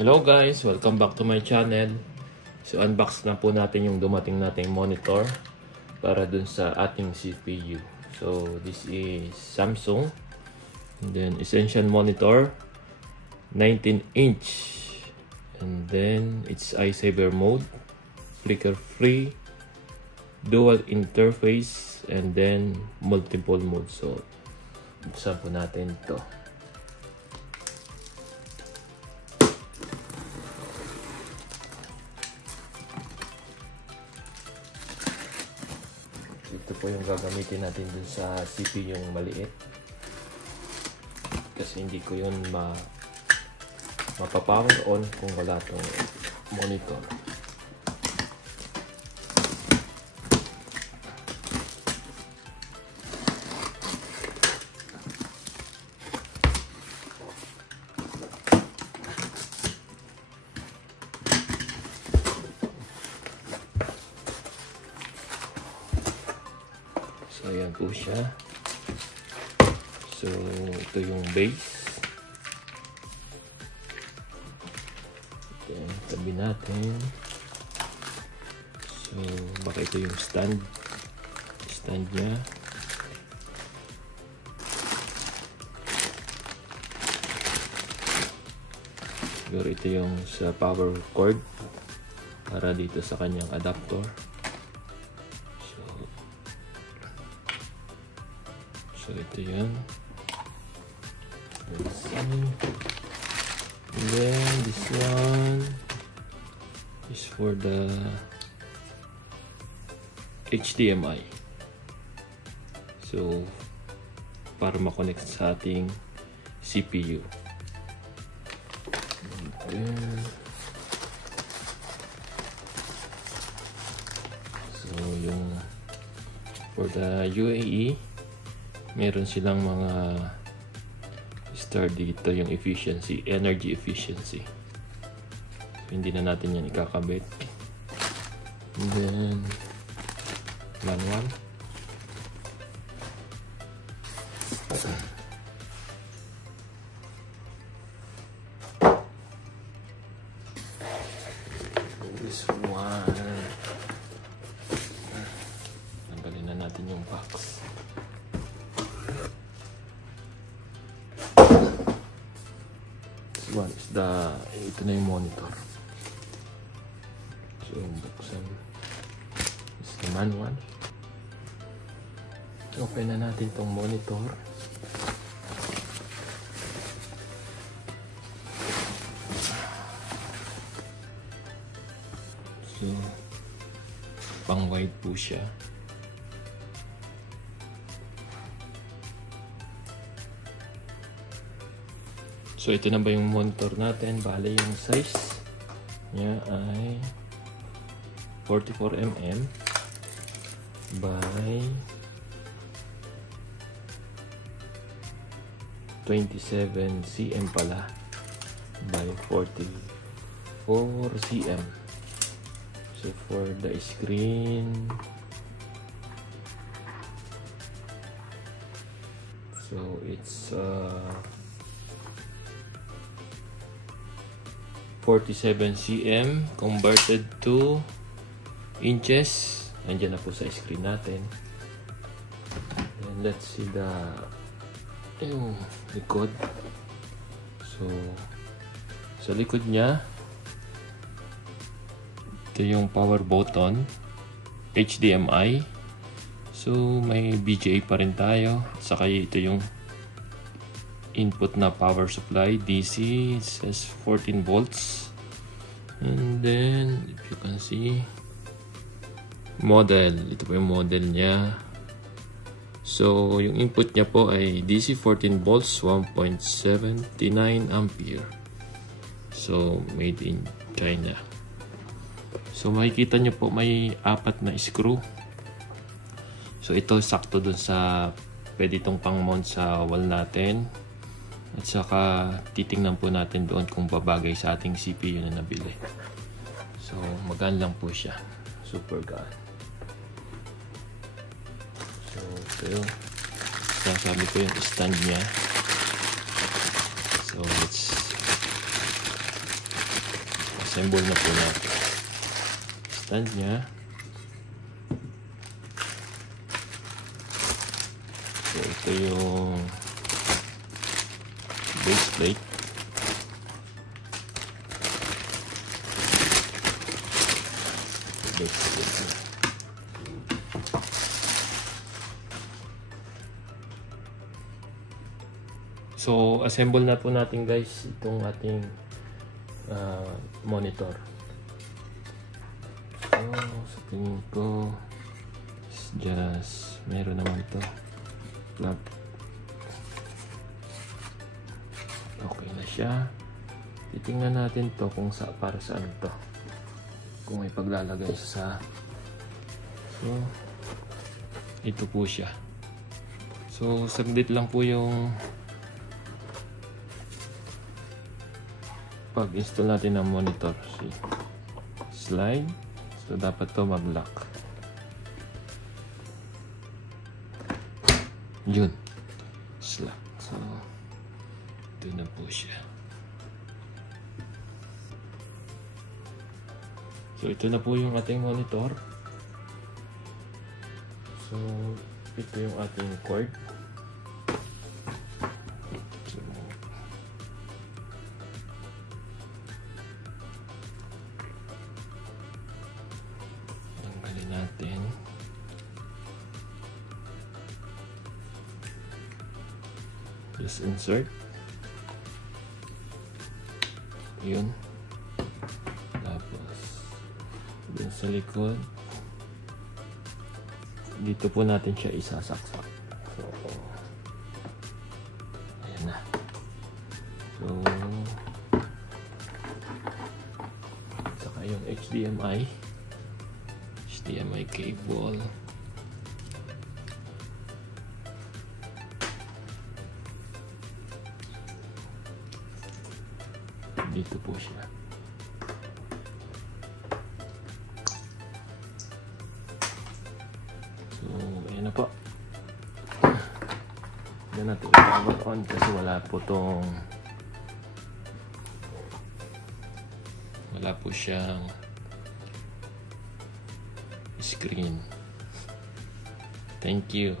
Hello guys, welcome back to my channel. So unbox na po natin yung dumating nating monitor para dun sa ating CPU. So this is Samsung, and then Essential monitor, 19-inch, and then it's iSaver mode, flicker free, dual interface, and then multiple mode. So buksan po natin ito. Ito po yung gagamitin natin dun sa CPU yung maliit. Kasi hindi ko yun mapapower on kung wala tong monitor. So, ayan po siya. So, ito yung base. Then, tabi natin. So, baka ito yung stand niya. Siguro ito yung sa power cord para dito sa kanyang adapter. So ito yan. Let's see. And then this one is for the HDMI. So para ma-connect sa ating CPU. And then, so yung for the UAE, meron silang mga star dito, yung efficiency, energy efficiency. So, hindi na natin yan ikakabit. And then manual. This one, tanggalin na natin yung box. One is ito na yung monitor. So buksan is the manual. Open na natin tong monitor. So pang wide po siya. So ito na ba yung monitor natin? Bale yung size niya ay 44mm by 27cm pala by 44cm. So for the screen, so it's 47cm converted to inches. Nandiyan na po sa screen natin. And let's see yung likod. So sa likod niya, ito yung power button, HDMI. So may BGA pa rin tayo. Saka ito yung input na power supply, DC. It says 14 volts. And then if you can see, model, ito po yung model niya. So yung input niya po ay DC 14 volts, 1.79 ampere. So made in China. So makikita niyo po may 4 na screw. So ito sakto dun sa pwede itong pang mount sa wall natin. At saka titingnan po natin doon kung babagay sa ating CPU na nabili. So magaan lang po siya. Super gaan. So ito yung sabi ko yung stand niya. So let's assemble na po natin. Stand niya. So ito yung base plate. Base plate niya. So assemble na po natin guys itong ating monitor. So sa tingin ko is just meron naman to plug. Okay na siya. Titingnan natin to kung para saan to, kung may paglalagay sa. So ito po siya. So saglit lang po yung pag-install natin ng monitor. See? Slide. So dapat to mag-lock. Yun. Slack. So ito na po siya. So ito na po yung ating monitor. So ito yung ating cord. Natin. Just insert. Yun. Tapos dun sa likod, dito po natin siya isasaksak. So ayan na. So saka yung HDMI cable. Dito po siya. So, ayan na po. Yan natin i-power on kasi wala po siyang screen. Thank you.